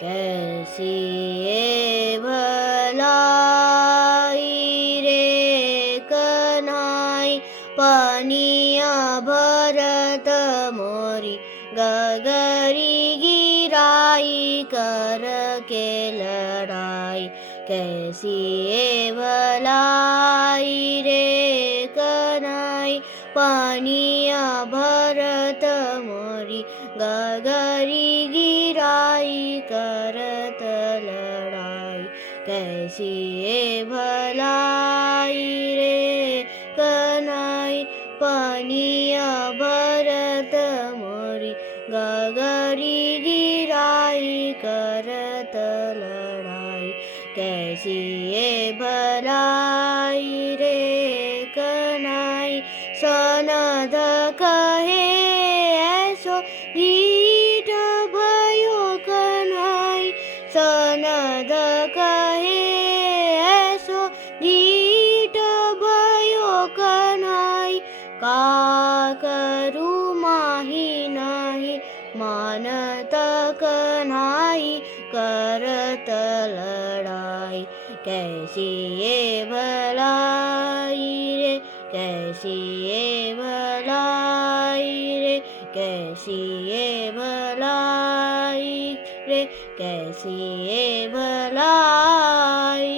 कैसी ये भलाई रे कन्हाई, पनिया भरत मोरी गगरी गिराई कर के लड़ाई। कैसी ये भलाई रे कन्हाई, पनिया भरत मोरी गगरी गिराई करत लड़ाई। कैसी ये भलाई रे कन्हाई, पनिया भरत मोरी गगरी गिराई करत लड़ाई। कैसी ये भलाई रे कन्हाई, सनद कहे ऐसो दीठ भयो कन्हाई। सनद कहे ऐसो दीठ भयो कन्हाई, का करूँ माही नाही मानत कन्हाई करत लड़ाई। कैसी ये भलाई रे, कैसी ये भलाई रे, कैसी ये भलाई रे, कैसी ये भलाई।